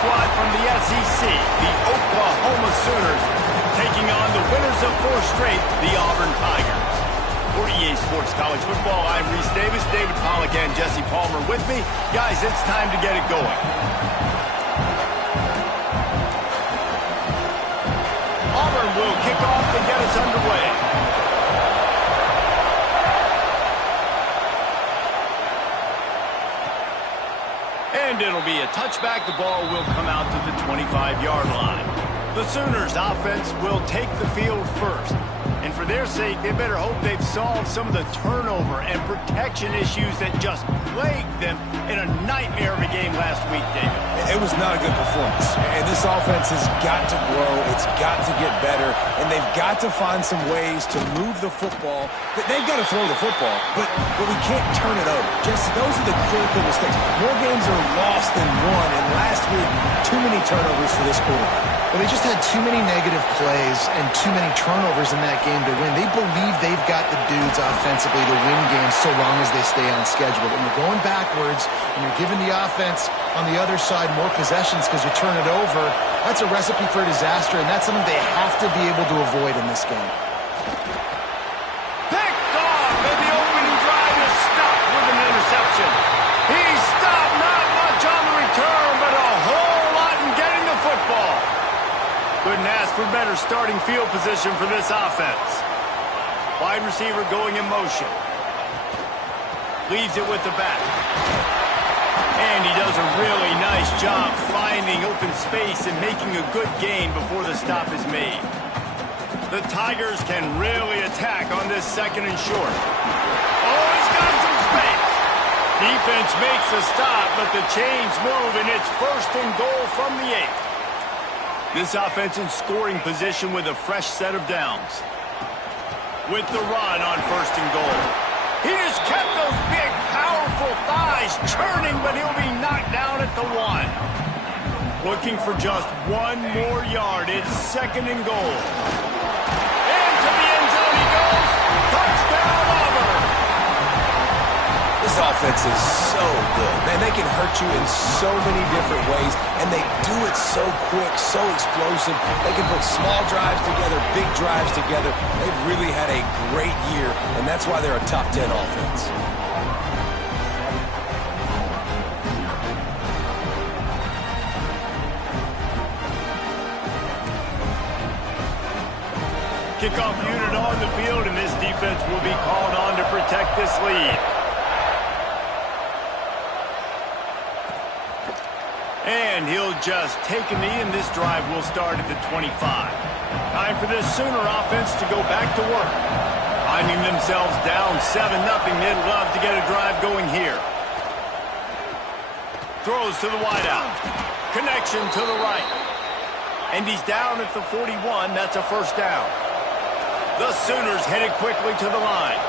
squad from the SEC, the Oklahoma Sooners, taking on the winners of 4 straight, the Auburn Tigers. For EA Sports College Football, I'm Reese Davis, David Pollack, and Jesse Palmer with me. Guys, it's time to get it going. Auburn will kick off to get us underway. And it'll be a touchback. The ball will come out to the 25-yard line. The Sooners offense will take the field first. And for their sake, they better hope they've solved some of the turnover and protection issues that just plagued them in a nightmare of a game last week, David. It was not a good performance. And this offense has got to grow. It's got to get better. And they've got to find some ways to move the football. They've got to throw the football, but we can't turn it over. Just those are the critical mistakes. More games are lost than won. And last week, too many turnovers for this quarterback. Well, they just had too many negative plays and too many turnovers in that game to win. They believe they've got the dudes offensively to win games so long as they stay on schedule. But when you're going backwards and you're giving the offense on the other side more possessions because you turn it over, that's a recipe for disaster, and that's something they have to be able to avoid in this game. Picked off, and the opening drive is stopped with an interception. He stopped, not much on the return, but a whole lot in getting the football. Couldn't ask for better starting field position for this offense. Wide receiver going in motion. Leaves it with the back. And he does a really nice job finding open space and making a good gain before the stop is made. The Tigers can really attack on this second and short. Oh, he's got some space. Defense makes a stop, but the chains move, and it's 1st and goal from the 8. This offense in scoring position with a fresh set of downs. With the run on 1st and goal. He just kept those big, powerful thighs churning, but he'll be knocked down at the 1. Looking for just 1 more yard. It's 2nd and goal. Into the end zone he goes. Touchdown, Auburn. This offense is so good. Man, they can hurt you in so many different ways, and they do it so quick, so explosive. They can put small drives together, big drives together. They've really had a great year, and that's why they're a top 10 offense. Kickoff unit on the field, and this defense will be called on to protect this lead. And he'll just take a knee, and this drive will start at the 25. Time for this Sooner offense to go back to work. Finding themselves down 7-0, they'd love to get a drive going here. Throws to the wideout. Connection to the right. And he's down at the 41. That's a 1st down. The Sooners headed quickly to the line.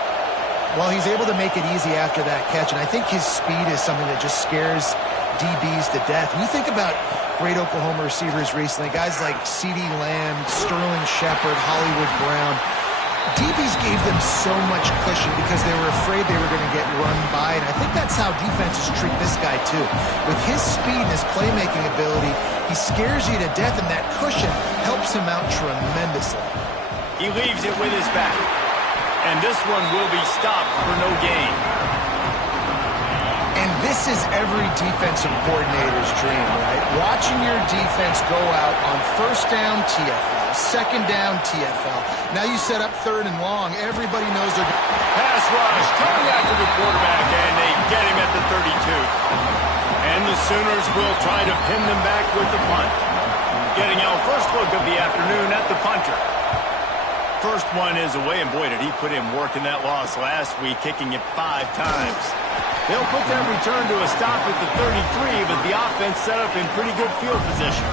Well, he's able to make it easy after that catch, and I think his speed is something that just scares DBs to death. When you think about great Oklahoma receivers recently, guys like CeeDee Lamb, Sterling Shepard, Hollywood Brown, DBs gave them so much cushion because they were afraid they were going to get run by, and I think that's how defenses treat this guy too. With his speed and his playmaking ability, he scares you to death, and that cushion helps him out tremendously. He leaves it with his back, and this one will be stopped for no gain. And this is every defensive coordinator's dream, right? Watching your defense go out on 1st down, TFL, 2nd down, TFL. Now you set up 3rd and long. Everybody knows they're... Pass rush, coming after the quarterback, and they get him at the 32. And the Sooners will try to pin them back with the punt. Getting our first look of the afternoon at the punter. First one is away, and boy, did he put in work in that loss last week, kicking it 5 times. They'll put that return to a stop at the 33, but the offense set up in pretty good field position.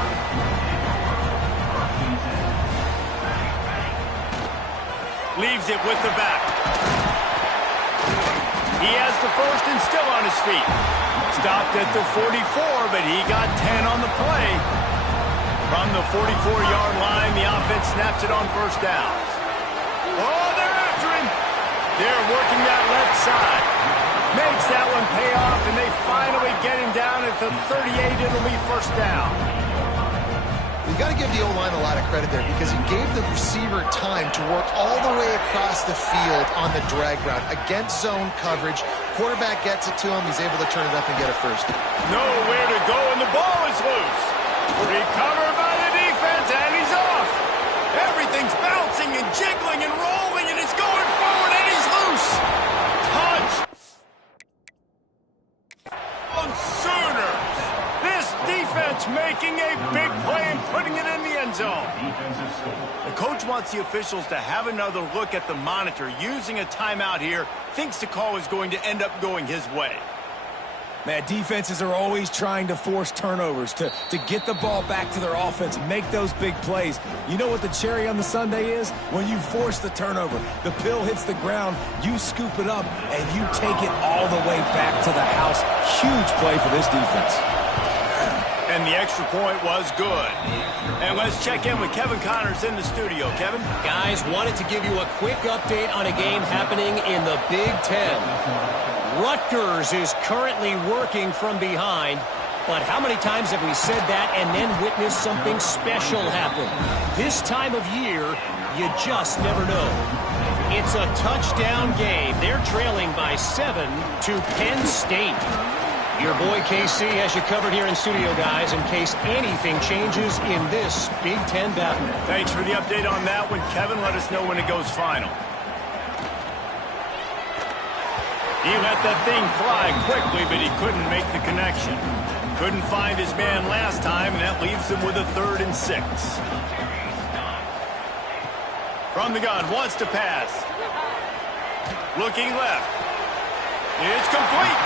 Leaves it with the back. He has the 1st and still on his feet. Stopped at the 44, but he got 10 on the play. From the 44-yard line, the offense snaps it on 1st down. Oh, they're after him. They're working that left side. Makes that one pay off, and they finally get him down at the 38. It'll be first down. You got to give the O-line a lot of credit there because he gave the receiver time to work all the way across the field on the drag route against zone coverage. Quarterback gets it to him. He's able to turn it up and get a first. Nowhere to go, and the ball is loose. Recovered by the defense, and he's off. Everything's bouncing and jiggling and rolling, and it's going forward, and he's loose. Touch. Sooners. This defense making a big play and putting it in the end zone. The coach wants the officials to have another look at the monitor. Using a timeout here, thinks the call is going to end up going his way. Man, defenses are always trying to force turnovers, to get the ball back to their offense, make those big plays. You know what the cherry on the sundae is? When you force the turnover, the pill hits the ground, you scoop it up, and you take it all the way back to the house. Huge play for this defense. And the extra point was good. And let's check in with Kevin Connors in the studio. Kevin? Guys, wanted to give you a quick update on a game happening in the Big Ten. Rutgers is currently working from behind, but how many times have we said that and then witnessed something special happen? This time of year, you just never know. It's a touchdown game. They're trailing by 7 to Penn State. Your boy KC has you covered here in studio, guys, in case anything changes in this Big Ten battle. Thanks for the update on that one, Kevin. Let us know when it goes final. He let that thing fly quickly, but he couldn't make the connection. Couldn't find his man last time, and that leaves him with a 3rd and 6. From the gun, wants to pass. Looking left. It's complete.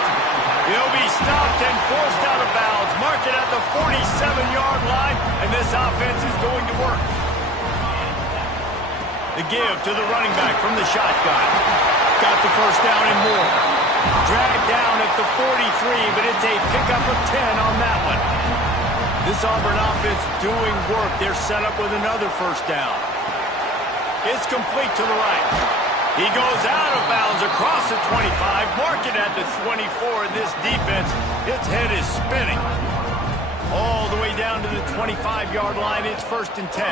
He'll be stopped and forced out of bounds. Mark it at the 47-yard line, and this offense is going to work. The give to the running back from the shotgun. Got the first down and more. Dragged down at the 43, but it's a pickup of 10 on that one. This Auburn offense doing work. They're set up with another first down. It's complete to the right. He goes out of bounds across the 25, mark it at the 24, and this defense, its head is spinning. All the way down to the 25-yard line, it's 1st and 10.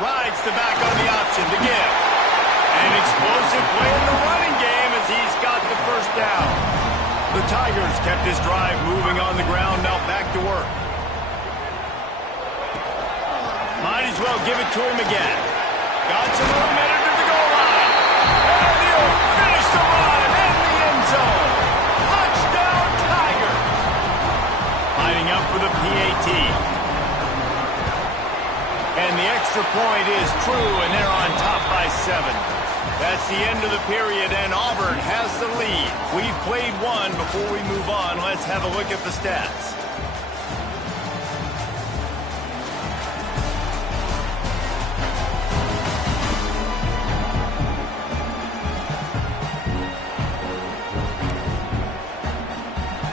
Rides the back on the option, the give. An explosive play in the running game as he's got the first down. The Tigers kept this drive moving on the ground, now back to work. Might as well give it to him again. Got some room headed to the goal line. And he'll finish the run in the end zone. Touchdown, Tiger. Lining up for the PAT. And the extra point is true, and they're on top by 7. That's the end of the period, and Auburn has the lead. We've played one. Before we move on, let's have a look at the stats.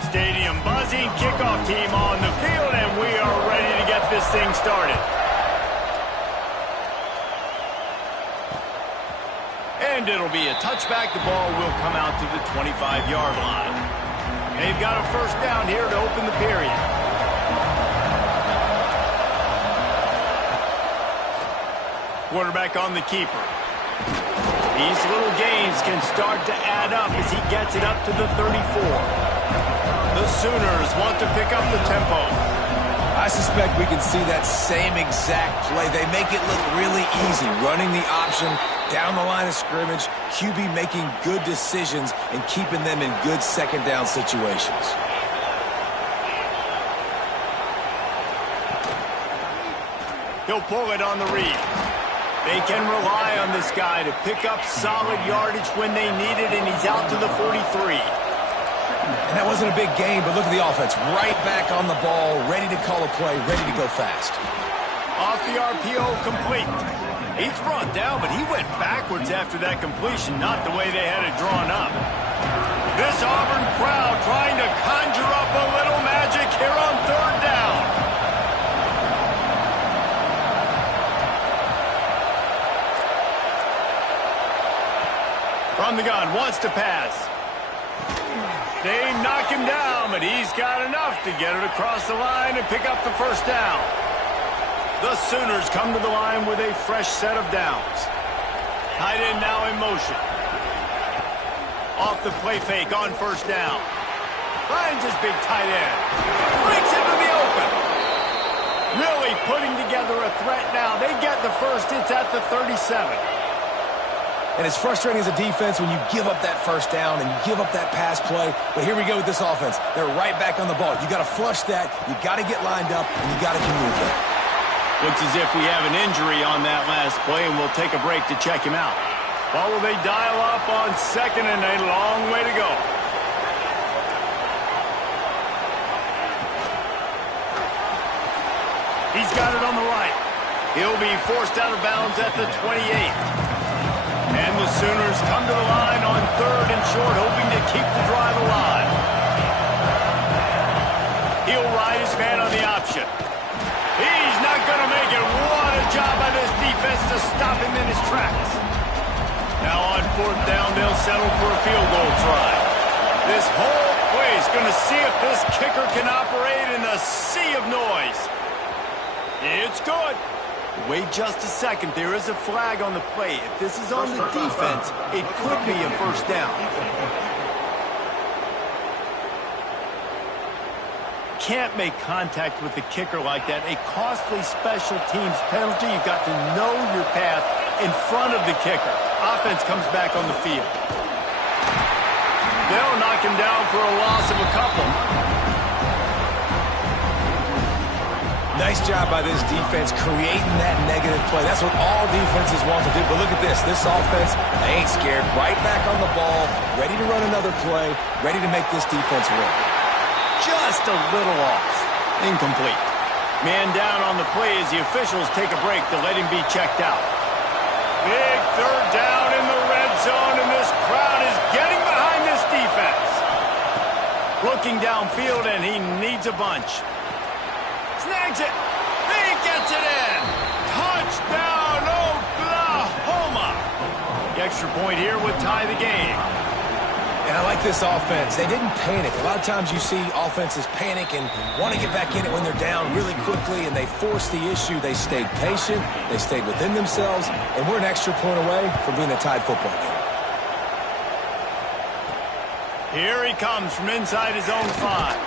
Stadium buzzing, kickoff team on the field, and we are ready to get this thing started. And it'll be a touchback. The ball will come out to the 25-yard line. They've got a first down here to open the period. Quarterback on the keeper. These little gains can start to add up as he gets it up to the 34. The Sooners want to pick up the tempo. I suspect we can see that same exact play. They make it look really easy, running the option down the line of scrimmage, QB making good decisions and keeping them in good second down situations. He'll pull it on the read. They can rely on this guy to pick up solid yardage when they need it, and he's out to the 43. And that wasn't a big game, but look at the offense. Right back on the ball, ready to call a play, ready to go fast. Off the RPO, complete. He's brought down, but he went backwards after that completion, not the way they had it drawn up. This Auburn crowd trying to conjure up a little magic here on 3rd down. From the gun, wants to pass. knock him down, but he's got enough to get it across the line and pick up the first down. The Sooners come to the line with a fresh set of downs. Tight end now in motion. Off the play fake on first down. Finds his big tight end. Breaks into the open. Really putting together a threat now. They get the first. It's at the 37. And it's frustrating as a defense when you give up that first down and you give up that pass play. But here we go with this offense. They're right back on the ball. You got to flush that. You got to get lined up, and you got to communicate. Looks as if we have an injury on that last play, and we'll take a break to check him out. Well, will they dial up on second and a long way to go? He's got it on the right. He'll be forced out of bounds at the 28th. And the Sooners come to the line on third and short, hoping to keep the drive alive. He'll ride his man on the option. He's not going to make it. What a job by this defense to stop him in his tracks. Now on fourth down, they'll settle for a field goal try. This whole place going to see if this kicker can operate in the sea of noise. It's good. Wait just a second. There is a flag on the play. If this is on the defense, it could be a first down. Can't make contact with the kicker like that. A costly special teams penalty. You've got to know your path in front of the kicker. Offense comes back on the field. They'll knock him down for a loss of a couple. Nice job by this defense creating that negative play. That's what all defenses want to do. But look at this. This offense, they ain't scared. Right back on the ball, ready to run another play, ready to make this defense win. Just a little off. Incomplete. Man down on the play as the officials take a break to let him be checked out. Big third down in the red zone, and this crowd is getting behind this defense. Looking downfield, and he needs a bunch. Snags it. He gets it in. Touchdown, Oklahoma. The extra point here would tie the game. And I like this offense. They didn't panic. A lot of times you see offenses panic and want to get back in it when they're down really quickly, and they force the issue. They stayed patient. They stayed within themselves, and we're an extra point away from being a tied football game. Here he comes from inside his own 5.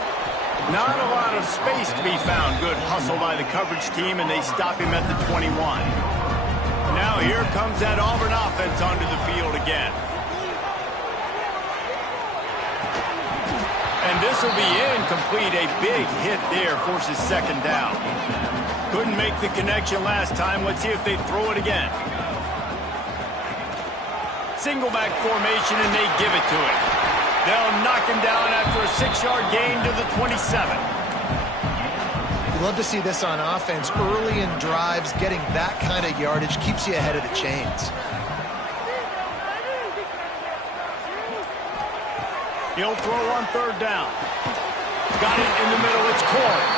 Not a lot of space to be found. Good hustle by the coverage team, and they stop him at the 21. Now here comes that Auburn offense onto the field again. And this will be incomplete. A big hit there forces second down. Couldn't make the connection last time. Let's see if they throw it again. Single back formation, and they give it to him. They'll knock him down after a 6-yard gain to the 27. You love to see this on offense. Early in drives, getting that kind of yardage keeps you ahead of the chains. He'll throw on third down. Got it in the middle. It's Corey.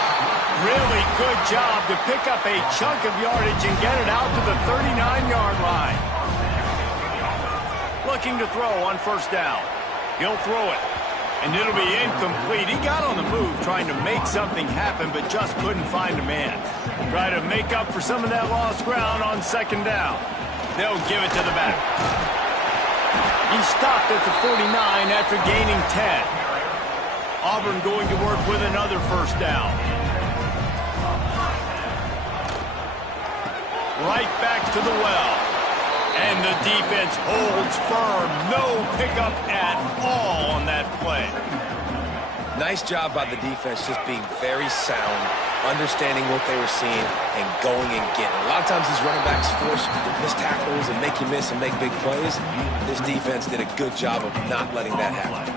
Really good job to pick up a chunk of yardage and get it out to the 39-yard line. Looking to throw on first down. He'll throw it, and it'll be incomplete. He got on the move trying to make something happen, but just couldn't find a man. Try to make up for some of that lost ground on second down. They'll give it to the back. He stopped at the 49 after gaining 10. Auburn going to work with another first down. Right back to the well. And the defense holds firm. No pickup at all on that play. Nice job by the defense just being very sound, understanding what they were seeing, and going and getting it. A lot of times these running backs force missed tackles and make you miss and make big plays. This defense did a good job of not letting that happen.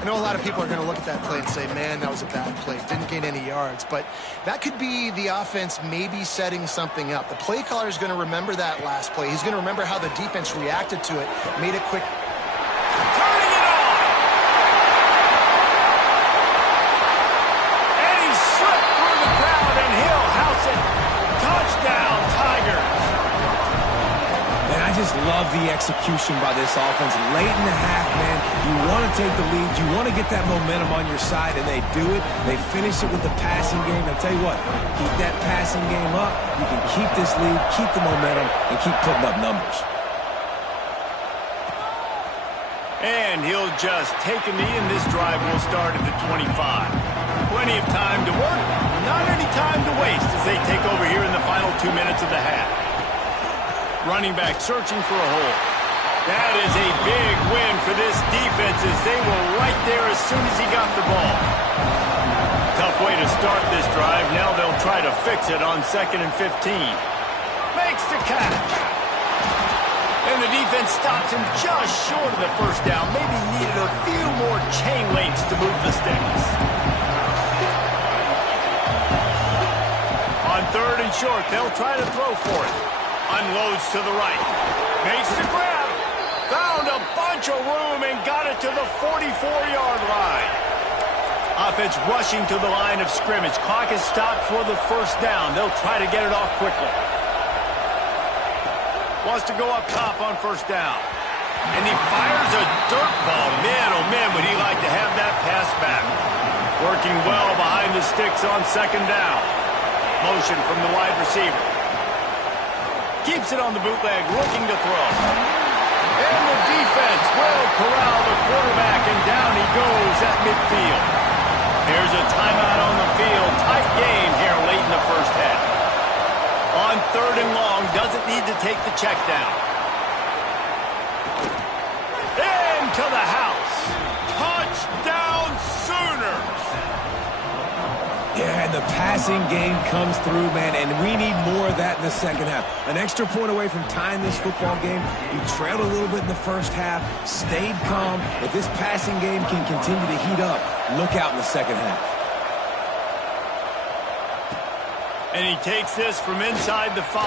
I know a lot of people are going to look at that play and say, man, that was a bad play. Didn't gain any yards. But that could be the offense maybe setting something up. The play caller is going to remember that last play. He's going to remember how the defense reacted to it, made a quick... Turning it on! And he slipped through the crowd, and he'll house it. Touchdown, Tigers! And I just love the execution by this offense. Late in the half, man, you want to take the lead. You want to get that momentum on your side, and they do it. They finish it with the passing game. I'll tell you what, keep that passing game up. You can keep this lead, keep the momentum, and keep putting up numbers. And he'll just take a knee, and this drive will start at the 25. Plenty of time to work, not any time to waste as they take over here in the final 2 minutes of the half. Running back searching for a hole. That is a big win for this defense as they were right there as soon as he got the ball. Tough way to start this drive. Now they'll try to fix it on 2nd and 15. Makes the catch. And the defense stops him just short of the first down. Maybe needed a few more chain links to move the sticks. On 3rd and short, they'll try to throw for it. Unloads to the right. Makes the grab. Found a bunch of room and got it to the 44-yard line. Offense rushing to the line of scrimmage. Clock is stopped for the first down. They'll try to get it off quickly. Wants to go up top on first down. And he fires a dirt ball. Man, oh man, would he like to have that pass back. Working well behind the sticks on 2nd down. Motion from the wide receiver. Keeps it on the bootleg, looking to throw. And the defense will corral the quarterback, and down he goes at midfield. Here's a timeout on the field. Tight game here late in the first half. On 3rd and long, doesn't need to take the check down. Into the house. Touchdown Sooners. Yeah, and the passing game comes through, man, and we need more of that in the second half. An extra point away from tying this football game. You trailed a little bit in the first half, stayed calm. If this passing game can continue to heat up, look out in the second half. And he takes this from inside the 5.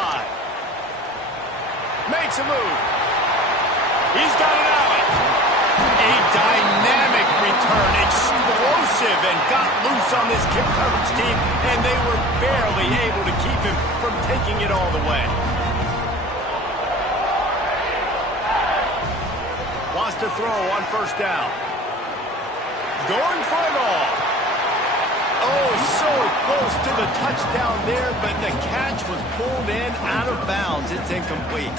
Makes a move. He's got it out. A dynamic return, explosive, and got loose on this kick coverage team, and they were barely able to keep him from taking it all the way. Wants to throw on first down. Going for it all. Oh, so close to the touchdown there, but the catch was pulled in out of bounds. It's incomplete.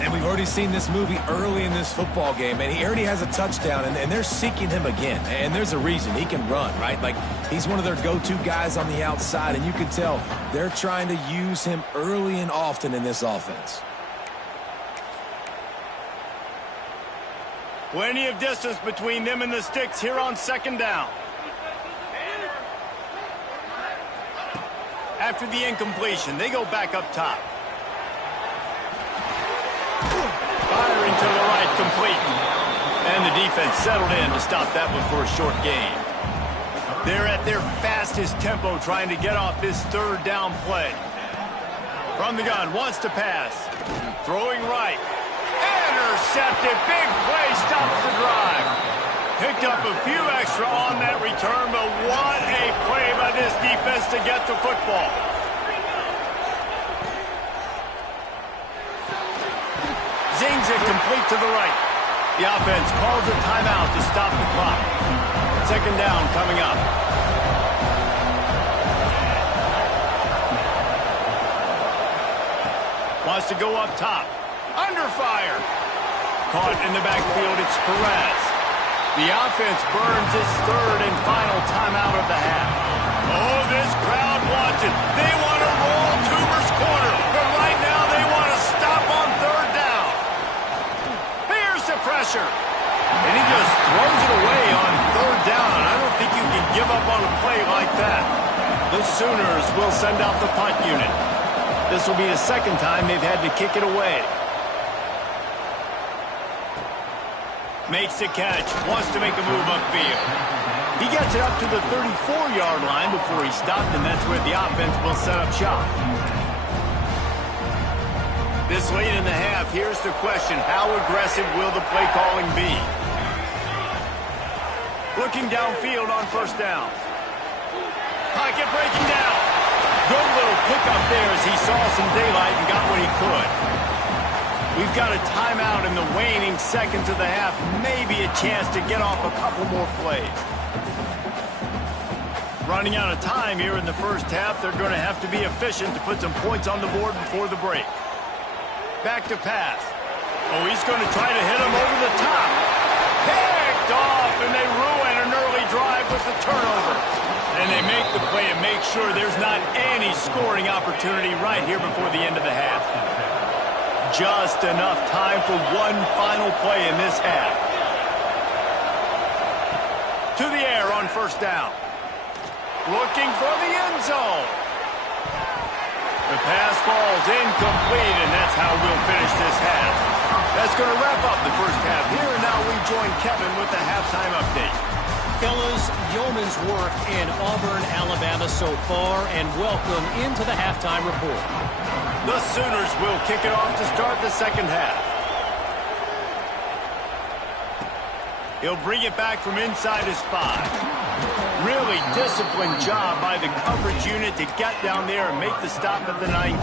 And we've already seen this movie early in this football game, and he already has a touchdown, and they're seeking him again. And there's a reason. He can run, right? Like, he's one of their go-to guys on the outside, and you can tell they're trying to use him early and often in this offense. Plenty of distance between them and the sticks here on 2nd down. After the incompletion, they go back up top. Firing to the right, complete. And the defense settled in to stop that one for a short gain. They're at their fastest tempo trying to get off this 3rd down play. From the gun, wants to pass. Throwing right. Intercepted. Big play stops the drive. Picked up a few extra on that return, but what a play by this defense to get the football. Zings it complete to the right. The offense calls a timeout to stop the clock. 2nd down coming up. Wants to go up top. Under fire. Caught in the backfield, it's Perez. The offense burns its 3rd and final timeout of the half. Oh, this crowd wants it. They want to roll Toomer's corner, but right now they want to stop on 3rd down. Here's the pressure. And he just throws it away on 3rd down. I don't think you can give up on a play like that. The Sooners will send out the punt unit. This will be the 2nd time they've had to kick it away. Makes the catch, wants to make a move upfield. He gets it up to the 34-yard line before he stopped, and that's where the offense will set up shop. This late in the half, here's the question. How aggressive will the play calling be? Looking downfield on first down. Pocket breaking down. Good little pickup there as he saw some daylight and got what he could. We've got a timeout in the waning seconds of the half. Maybe a chance to get off a couple more plays. Running out of time here in the first half. They're going to have to be efficient to put some points on the board before the break. Back to pass. Oh, he's going to try to hit him over the top. Picked off, and they ruin an early drive with the turnover. And they make the play and make sure there's not any scoring opportunity right here before the end of the half. Just enough time for one final play in this half. To the air on first down. Looking for the end zone. The pass falls incomplete, and that's how we'll finish this half. That's going to wrap up the first half. Here and now we join Kevin with the halftime update. Fellas, yeoman's work in Auburn, Alabama so far, and welcome into the halftime report. The Sooners will kick it off to start the second half. He'll bring it back from inside his 5. Really disciplined job by the coverage unit to get down there and make the stop at the 19.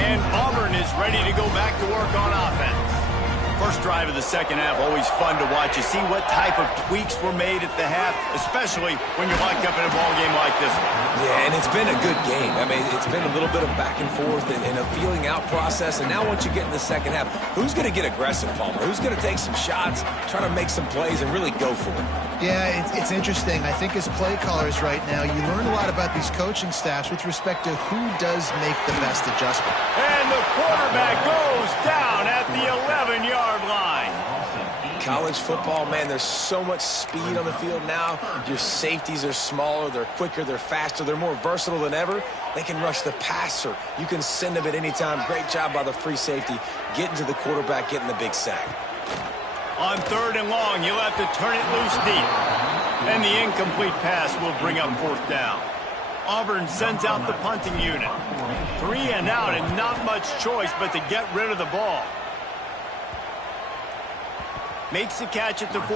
And Auburn is ready to go back to work on offense. First drive of the second half, always fun to watch. You see what type of tweaks were made at the half, especially when you're locked up in a ball game like this one. Yeah, and it's been a good game. I mean, it's been a little bit of back and forth and a feeling out process. And now once you get in the second half, who's going to get aggressive, Palmer? Who's going to take some shots, try to make some plays, and really go for it? Yeah, it's interesting. I think as play callers right now, you learn a lot about these coaching staffs with respect to who does make the best adjustment. And the quarterback goes down at the 11-yard line. College football, man, there's so much speed on the field now. Your safeties are smaller, they're quicker, they're faster, they're more versatile than ever. They can rush the passer. You can send them at any time. Great job by the free safety, getting to the quarterback, getting the big sack. On third and long, you'll have to turn it loose deep. And the incomplete pass will bring up fourth down. Auburn sends out the punting unit. 3 and out and not much choice but to get rid of the ball. Makes the catch at the 45.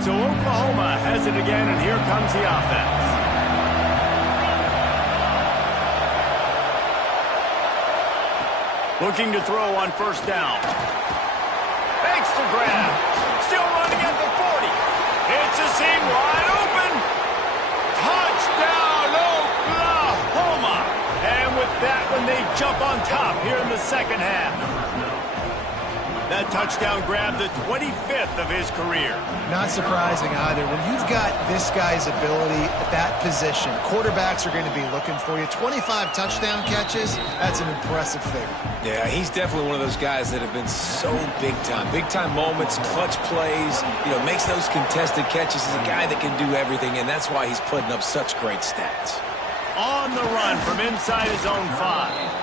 So Oklahoma has it again, and here comes the offense. Looking to throw on first down. Makes the grab. Still running at the 40. It's a seam wide open. Touchdown, Oklahoma. And with that one, they jump on top here in the second half. That touchdown grabbed the 25th of his career. Not surprising either. When you've got this guy's ability at that position, quarterbacks are going to be looking for you. 25 touchdown catches, that's an impressive figure. Yeah, he's definitely one of those guys that have been so big time. Big time moments, clutch plays, makes those contested catches. He's a guy that can do everything, and that's why he's putting up such great stats. On the run from inside his own 5.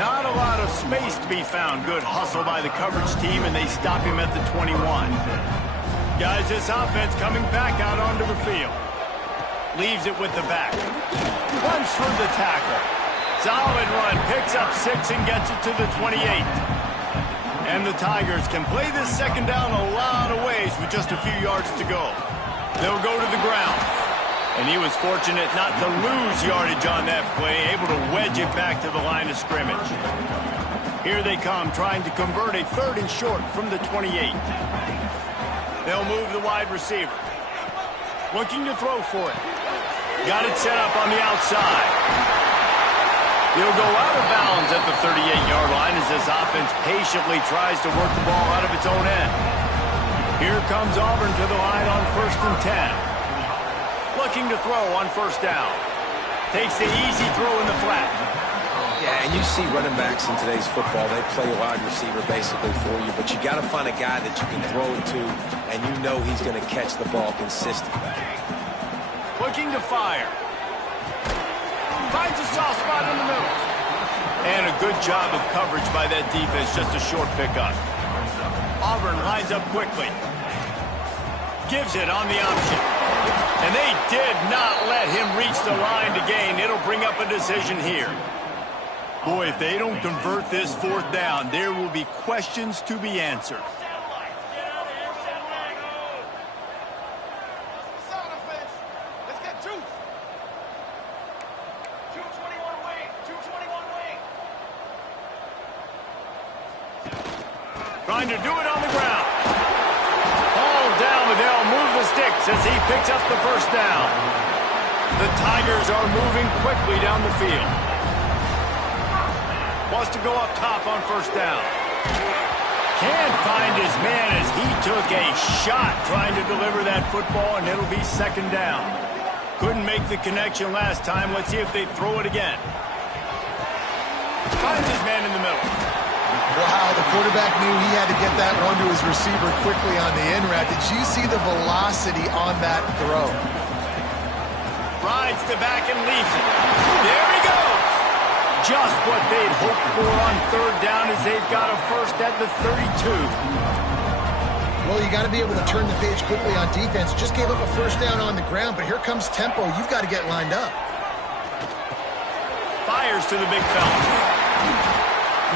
Not a lot of space to be found. Good hustle by the coverage team, and they stop him at the 21. Guys, this offense coming back out onto the field. Leaves it with the back. Runs through the tackle. Solid run. Picks up 6 and gets it to the 28. And the Tigers can play this second down a lot of ways with just a few yards to go. They'll go to the ground. And he was fortunate not to lose yardage on that play, able to wedge it back to the line of scrimmage. Here they come, trying to convert a third and short from the 28. They'll move the wide receiver. Looking to throw for it. Got it set up on the outside. He'll go out of bounds at the 38-yard line as this offense patiently tries to work the ball out of its own end. Here comes Auburn to the line on 1st and 10. Looking to throw on first down. Takes the easy throw in the flat. Yeah, and you see running backs in today's football, they play a wide receiver basically for you, but you got to find a guy that you can throw it to, and you know he's going to catch the ball consistently. Looking to fire. Finds a soft spot in the middle. And a good job of coverage by that defense, just a short pickup. Auburn lines up quickly. Gives it on the option. And they did not let him reach the line to gain. It'll bring up a decision here. Boy, if they don't convert this fourth down, there will be questions to be answered. trying to do it on the ground. Ball down, but they'll move the sticks as he picks up the first down. The Tigers are moving quickly down the field. Wants to go up top on first down. Can't find his man as he took a shot trying to deliver that football, and it'll be second down. Couldn't make the connection last time. Let's see if they throw it again. Finds his man in the middle. Wow, the quarterback knew he had to get that one to his receiver quickly on the in route. Did you see the velocity on that throw? Rides the back and leaves it. There he goes. Just what they'd hoped for on third down as they've got a first at the 32. Well, you got to be able to turn the page quickly on defense. Just gave up a first down on the ground, but here comes tempo. You've got to get lined up. Fires to the big fella.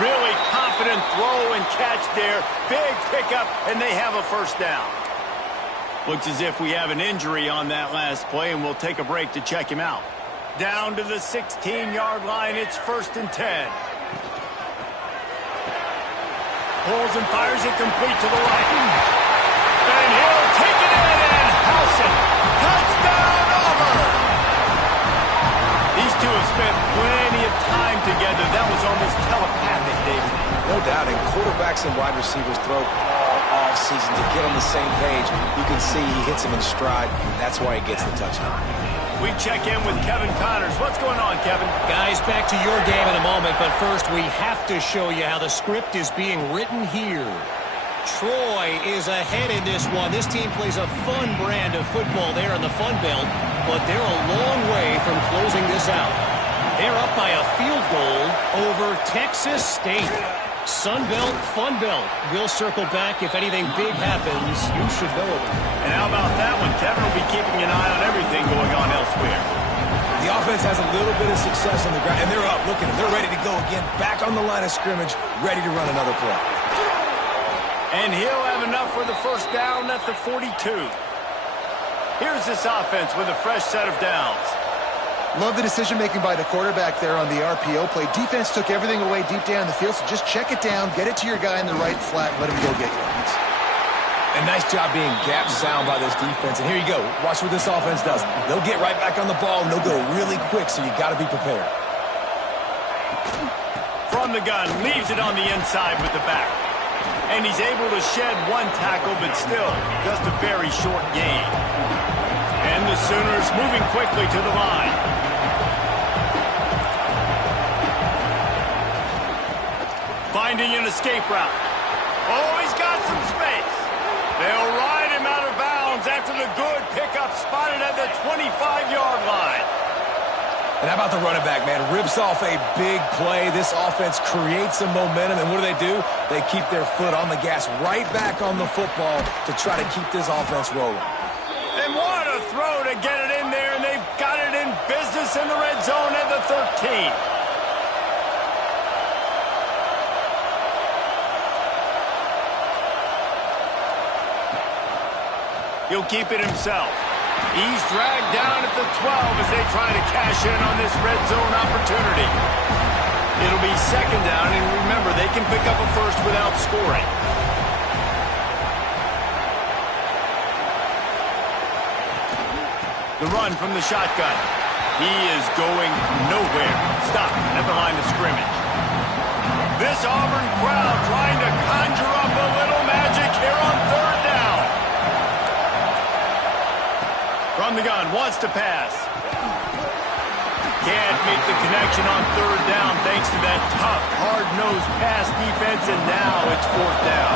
Really confident throw and catch there. Big pickup, and they have a first down. Looks as if we have an injury on that last play, and we'll take a break to check him out. Down to the 16-yard line. It's 1st and 10. Pulls and fires it complete to the right. And he'll take it in and house it. Touchdown, Auburn! These two have spent plenty of time together. That was almost telepathic, David. No doubt, and quarterbacks and wide receivers throw all off-season to get on the same page. You can see he hits him in stride, and that's why he gets the touchdown. We check in with Kevin Connors. What's going on, Kevin? Guys, back to your game in a moment, but first we have to show you how the script is being written here. Troy is ahead in this one. This team plays a fun brand of football there in the Fun Belt, but they're a long way from closing this out. They're up by a field goal over Texas State. Sun Belt, Fun Belt. We'll circle back if anything big happens. You should know it. And how about that one? Kevin will be keeping an eye on everything going on elsewhere. The offense has a little bit of success on the ground, and they're up. Look at them. They're ready to go again. Back on the line of scrimmage, ready to run another play. And he'll have enough for the first down at the 42. Here's this offense with a fresh set of downs. Love the decision-making by the quarterback there on the RPO play. Defense took everything away deep down the field, so just check it down, get it to your guy in the right flat, and let him go get yards. A nice job being gap sound by this defense. And here you go. Watch what this offense does. They'll get right back on the ball, and they'll go really quick, so you got to be prepared. From the gun, leaves it on the inside with the back. And he's able to shed one tackle, but still just a very short gain. And the Sooners moving quickly to the line. Finding an escape route. Oh, he's got some space. They'll ride him out of bounds after the good pickup spotted at the 25-yard line. And how about the running back, man? Rips off a big play. This offense creates some momentum, and what do? They keep their foot on the gas right back on the football to try to keep this offense rolling. And what a throw to get it in there, and they've got it in business in the red zone at the 13. He'll keep it himself. He's dragged down at the 12 as they try to cash in on this red zone opportunity. It'll be second down, and remember, they can pick up a first without scoring. The run from the shotgun. He is going nowhere. Stop at the line of scrimmage. This Auburn crowd trying to conjure up a little magic here on third down. From the gun, wants to pass. Can't make the connection on third down thanks to that tough, hard-nosed pass defense, and now it's fourth down.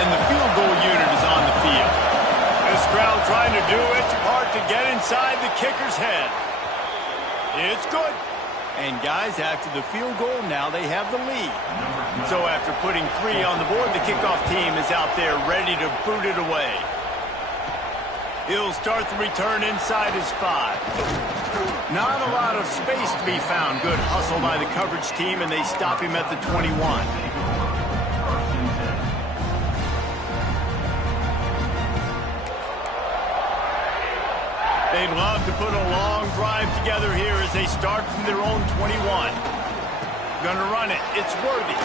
And the field goal unit is on the field. This crowd trying to do its part to get inside the kicker's head. It's good. And guys, after the field goal, now they have the lead. So after putting 3 on the board, the kickoff team is out there ready to boot it away. He'll start the return inside his 5. Not a lot of space to be found. Good hustle by the coverage team, and they stop him at the 21. They'd love to put a long drive together here as they start from their own 21. Gonna run it. It's Worthy.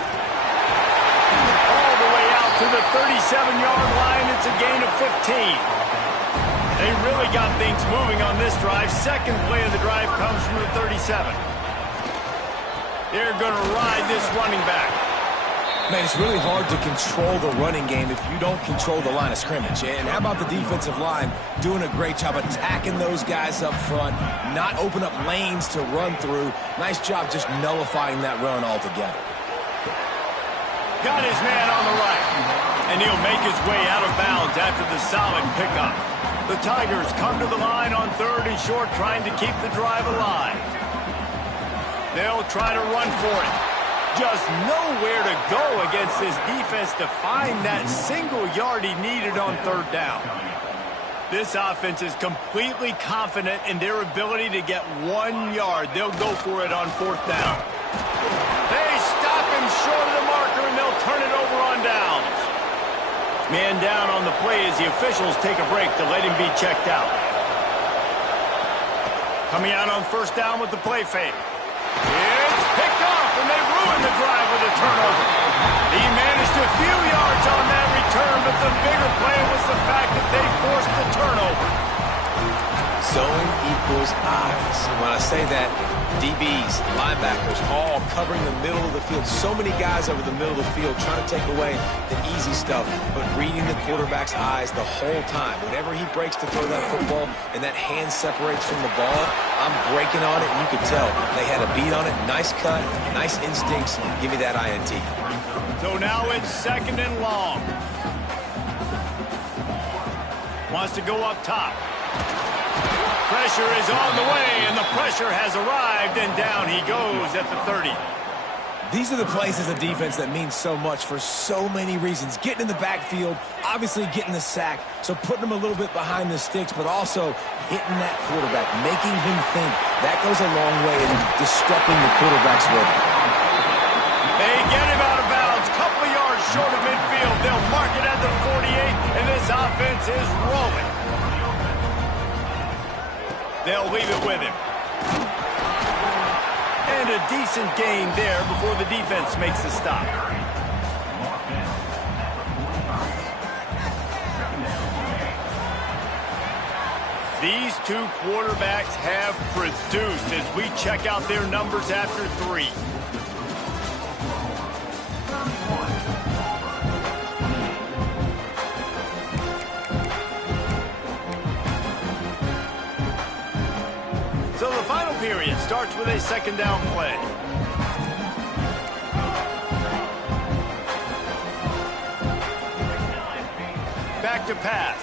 All the way out to the 37-yard line. It's a gain of 15. They really got things moving on this drive. Second play of the drive comes from the 37. They're going to ride this running back. Man, it's really hard to control the running game if you don't control the line of scrimmage. And how about the defensive line doing a great job attacking those guys up front, not open up lanes to run through. Nice job just nullifying that run altogether. Got his man on the right. And he'll make his way out of bounds after the solid pickup. The Tigers come to the line on 3rd and short, trying to keep the drive alive. They'll try to run for it. Just nowhere to go against this defense to find that single yard he needed on 3rd down. This offense is completely confident in their ability to get 1 yard. They'll go for it on 4th down. They stop him short of the marker, and they'll turn it over on downs. Man down on the play as the officials take a break to let him be checked out. Coming out on 1st down with the play fake. It's picked off, and they ruin the drive with a turnover. He managed a few yards on that return, but the bigger play was the fact that they forced the turnover. Zone equals eyes. When I say that, DBs, linebackers, all covering the middle of the field. So many guys over the middle of the field trying to take away the easy stuff, but reading the quarterback's eyes the whole time. Whenever he breaks to throw that football and that hand separates from the ball, I'm breaking on it, and you could tell they had a beat on it. Nice cut, nice instincts. Give me that INT. So now it's 2nd and long. Wants to go up top. Pressure is on the way, and the pressure has arrived, and down he goes at the 30. These are the plays as a defense that mean so much for so many reasons. Getting in the backfield, obviously getting the sack, so putting him a little bit behind the sticks, but also hitting that quarterback, making him think. That goes a long way in disrupting the quarterback's rhythm. They get him out of bounds, couple of yards short of midfield. They'll mark it at the 48, and this offense is rolling. They'll leave it with him. And a decent gain there before the defense makes the stop. These two quarterbacks have produced as we check out their numbers after 3. So the final period starts with a 2nd down play. Back to pass.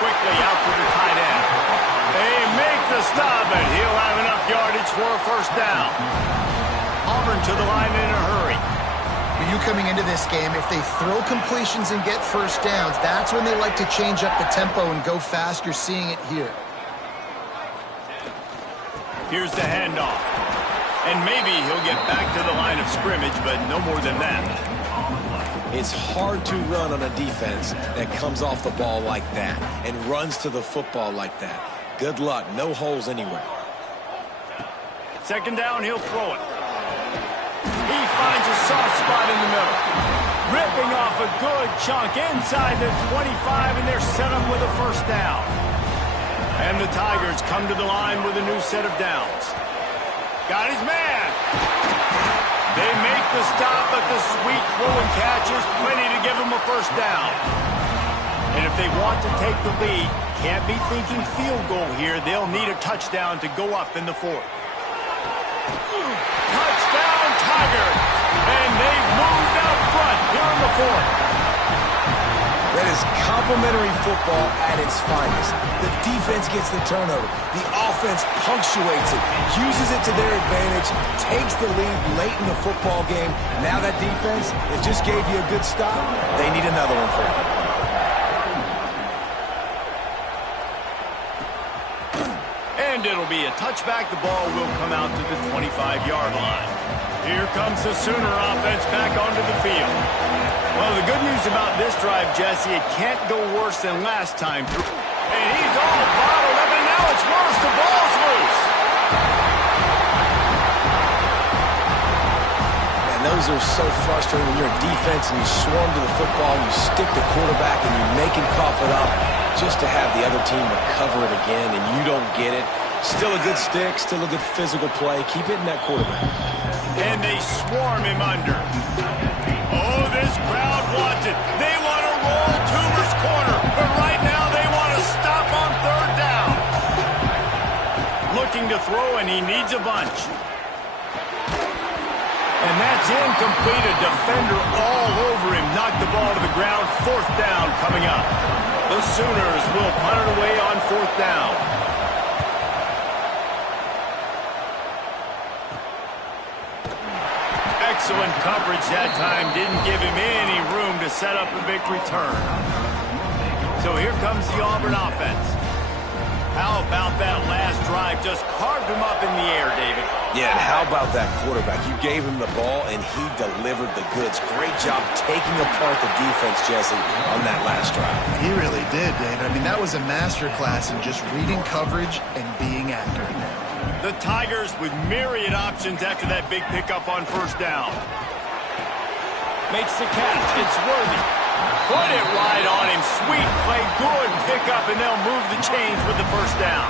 Quickly out to the tight end. They make the stop, and he'll have enough yardage for a 1st down. Auburn to the line in a hurry. You coming into this game, if they throw completions and get 1st downs, that's when they like to change up the tempo and go fast. You're seeing it here. Here's the handoff. And maybe he'll get back to the line of scrimmage, but no more than that. It's hard to run on a defense that comes off the ball like that and runs to the football like that. Good luck. No holes anywhere. 2nd down, he'll throw it. He finds a soft spot in the middle. Ripping off a good chunk inside the 25, and they're set up with a 1st down. And the Tigers come to the line with a new set of downs. Got his man. They make the stop, but the sweet throw and catch is plenty to give them a 1st down. And if they want to take the lead, can't be thinking field goal here. They'll need a touchdown to go up in the 4th. Touchdown, Tigers! And they've moved out front here in the 4th. That is complimentary football at its finest. The defense gets the turnover. The offense punctuates it, uses it to their advantage, takes the lead late in the football game. Now that defense that just gave you a good stop, they need another one for you. And it'll be a touchback. The ball will come out to the 25-yard line. Here comes the Sooner offense back onto the field. Well, the good news about this drive, Jesse, it can't go worse than last time. And he's all bottled up, and now it's worse. The ball's loose. No those are so frustrating when you're a defense and you swarm to the football, and you stick the quarterback, and you make him cough it up just to have the other team recover it again, and you don't get it. Still a good stick, still a good physical play. Keep hitting that quarterback. And they swarm him under. Oh, this crowd wants it. They want to roll Toomer's corner, but right now they want to stop on third down. Looking to throw, and he needs a bunch. And that's incomplete. A defender all over him. Knocked the ball to the ground. Fourth down coming up. The Sooners will punt it away on fourth down. Excellent coverage that time. Didn't give him any room to set up a big return. So here comes the Auburn offense. How about that last drive? Just carved him up in the air, David. Yeah, and how about that quarterback? You gave him the ball, and he delivered the goods. Great job taking apart the defense, Jesse, on that last drive. He really did, David. I mean, that was a masterclass in just reading coverage and being accurate. The Tigers with myriad options after that big pickup on first down. Makes the catch. It's Worthy. Put it right on him. Sweet play. Good pickup, and they'll move the chains with the first down.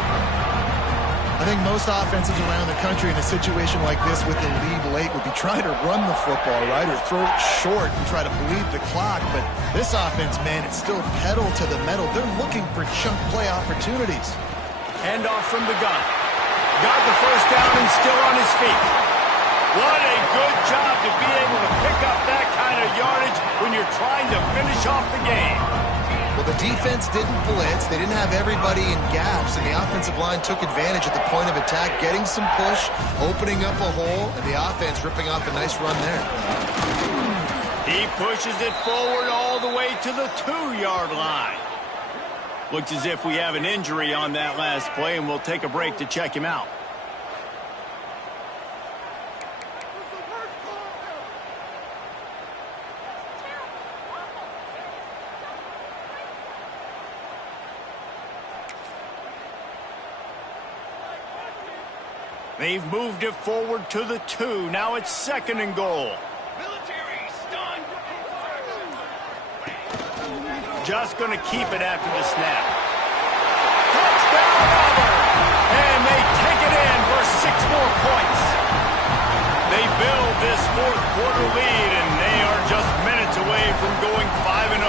I think most offenses around the country in a situation like this with the lead late would be trying to run the football, right, or throw it short and try to bleed the clock. But this offense, man, it's still pedal to the metal. They're looking for chunk play opportunities. Handoff from the gun. Got the first down and still on his feet. What a good job to be able to pick up that kind of yardage when you're trying to finish off the game. Well, the defense didn't blitz. They didn't have everybody in gaps, and the offensive line took advantage at the point of attack, getting some push, opening up a hole, and the offense ripping off a nice run there. He pushes it forward all the way to the 2-yard line. Looks as if we have an injury on that last play, and we'll take a break to check him out. They've moved it forward to the 2. Now it's 2nd and goal. Just going to keep it after the snap. Touchdown, Auburn! And they take it in for 6 more points. They build this fourth quarter lead, and they are just minutes away from going 5-0.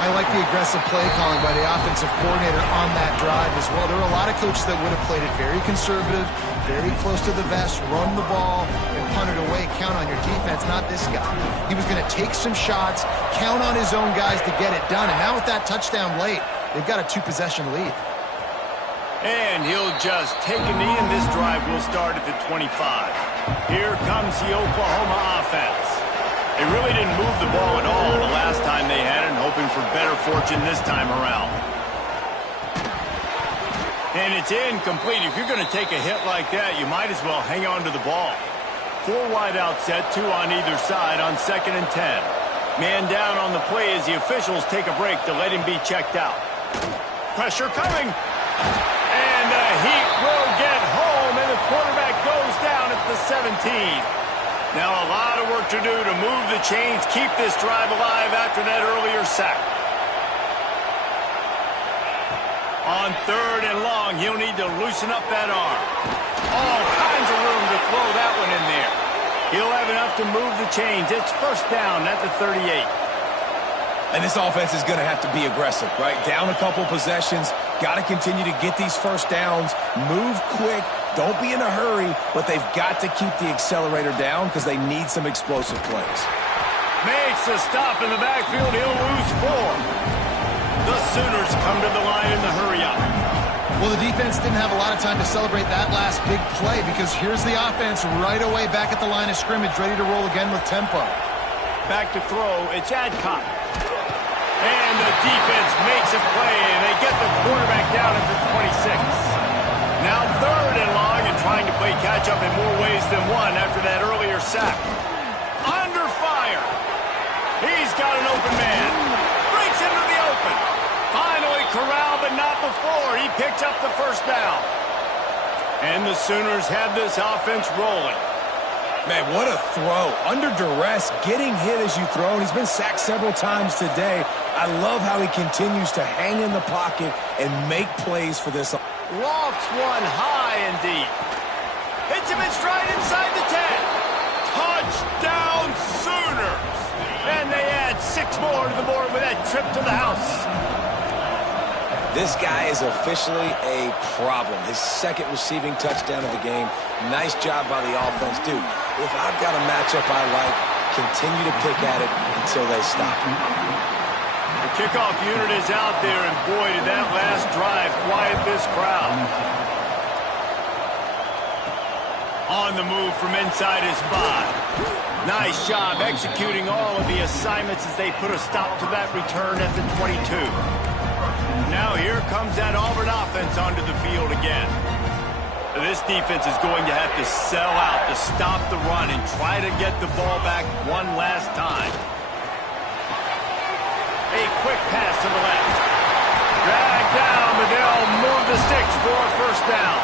I like the aggressive play calling by the offensive coordinator on that drive as well. There are a lot of coaches that would have played it very conservative, very close to the vest, run the ball, and punt it away. Count on your defense, not this guy. He was going to take some shots, count on his own guys to get it done. And now with that touchdown late, they've got a 2-possession lead. And he'll just take a knee, and this drive will start at the 25. Here comes the Oklahoma offense. They really didn't move the ball at all the last time they had it, and hoping for better fortune this time around. And it's incomplete. If you're going to take a hit like that, you might as well hang on to the ball. 4 wide out set, 2 on either side on 2nd and 10. Man down on the play as the officials take a break to let him be checked out. Pressure coming. And the Heat will get home, and the quarterback goes down at the 17. Now a lot of work to do to move the chains, keep this drive alive after that earlier sack. On 3rd and long, he'll need to loosen up that arm. All kinds of room to throw that one in there. He'll have enough to move the chains. It's first down at the 38. And this offense is going to have to be aggressive, right? Down a couple possessions, got to continue to get these first downs, move quick, don't be in a hurry, but they've got to keep the accelerator down because they need some explosive plays. Makes a stop in the backfield. He'll lose 4. The Sooners come to the line in the hurry-up. Well, the defense didn't have a lot of time to celebrate that last big play because here's the offense right away back at the line of scrimmage, ready to roll again with tempo. Back to throw. It's Adcock. And the defense makes a play, and they get the quarterback down at the 26. Now 3rd and long, and trying to play catch-up in more ways than one after that earlier sack. Under fire. He's got an open man. Breaks into the open. Finally corralled, but not before. He picks up the first down. And the Sooners have this offense rolling. Man, what a throw. Under duress, getting hit as you throw, and he's been sacked several times today. I love how he continues to hang in the pocket and make plays for this. Lofts one high and deep. Hits him in stride inside the 10. Touchdown Sooners! And they add 6 more to the board with that trip to the house. This guy is officially a problem. His second receiving touchdown of the game. Nice job by the offense, dude. If I've got a matchup I like, continue to pick at it until they stop. The kickoff unit is out there, and boy, did that last drive quiet this crowd. On the move from inside his 5. Nice job executing all of the assignments as they put a stop to that return at the 22. Now here comes that Auburn offense onto the field again. This defense is going to have to sell out to stop the run and try to get the ball back one last time. A quick pass to the left. Dragged down, but they'll move the sticks for a first down.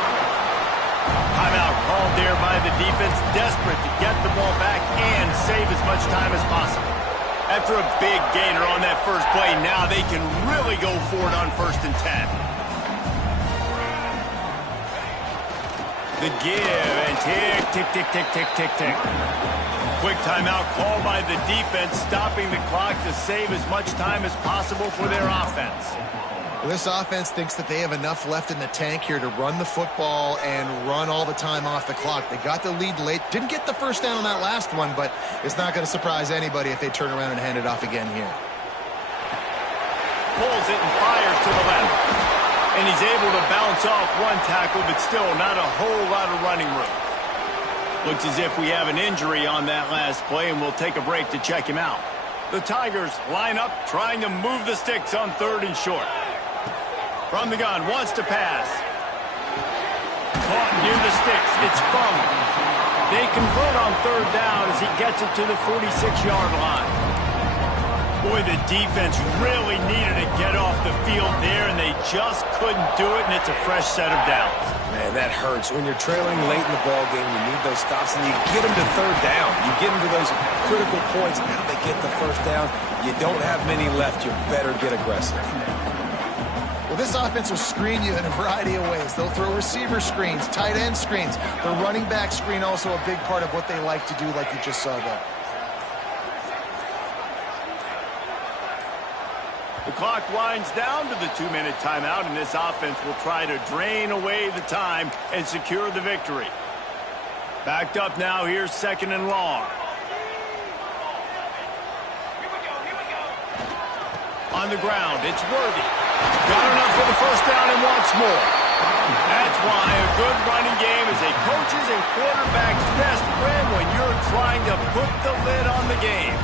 Timeout called there by the defense, desperate to get the ball back and save as much time as possible. After a big gainer on that first play, now they can really go for it on 1st and 10. The give and tick, tick, tick, tick, tick, tick, tick. Quick timeout called by the defense, stopping the clock to save as much time as possible for their offense. Well, this offense thinks that they have enough left in the tank here to run the football and run all the time off the clock. They got the lead late. Didn't get the first down on that last one, but it's not going to surprise anybody if they turn around and hand it off again here. Pulls it and fires to the left. And he's able to bounce off one tackle, but still not a whole lot of running room. Looks as if we have an injury on that last play, and we'll take a break to check him out. The Tigers line up, trying to move the sticks on 3rd and short. From the gun, wants to pass. Caught near the sticks. It's fumbled. They convert on 3rd down as he gets it to the 46-yard line. Boy, the defense really needed to get off the field there, and they just couldn't do it, and it's a fresh set of downs. Man, that hurts. When you're trailing late in the ball game, you need those stops, and you get them to 3rd down. You get them to those critical points. Now they get the first down. You don't have many left. You better get aggressive. Well, this offense will screen you in a variety of ways. They'll throw receiver screens, tight end screens. The running back screen also a big part of what they like to do, like you just saw there. The clock winds down to the 2-minute timeout, and this offense will try to drain away the time and secure the victory. Backed up now, here's 2nd and long. On the ground, it's Worthy. Got enough for the first down and wants more. That's why a good running game is a coach's and quarterback's best friend when you're trying to put the lid on the game.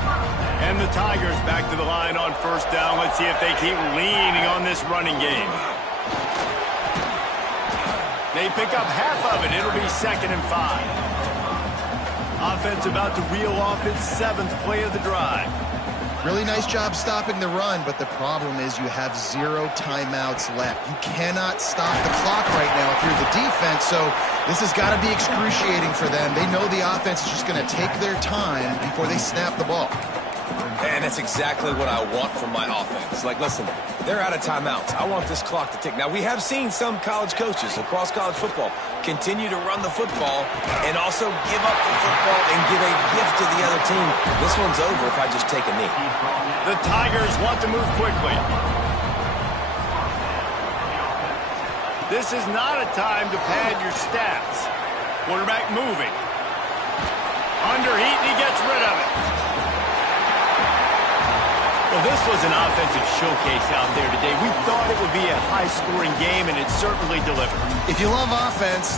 And the Tigers back to the line on 1st down. Let's see if they keep leaning on this running game. They pick up half of it. It'll be 2nd and 5. Offense about to reel off its 7th play of the drive. Really nice job stopping the run, but the problem is you have 0 timeouts left. You cannot stop the clock right now if you're the defense, so this has got to be excruciating for them. They know the offense is just going to take their time before they snap the ball. And that's exactly what I want from my offense. Like, listen, they're out of timeouts. I want this clock to tick. Now, we have seen some college coaches across college football continue to run the football and also give up the football and give a gift to the other team. This one's over if I just take a knee. The Tigers want to move quickly. This is not a time to pad your stats. Quarterback moving. Under heat, and he gets rid of it. Well, this was an offensive showcase out there today. We thought it would be a high-scoring game, and it certainly delivered. If you love offense...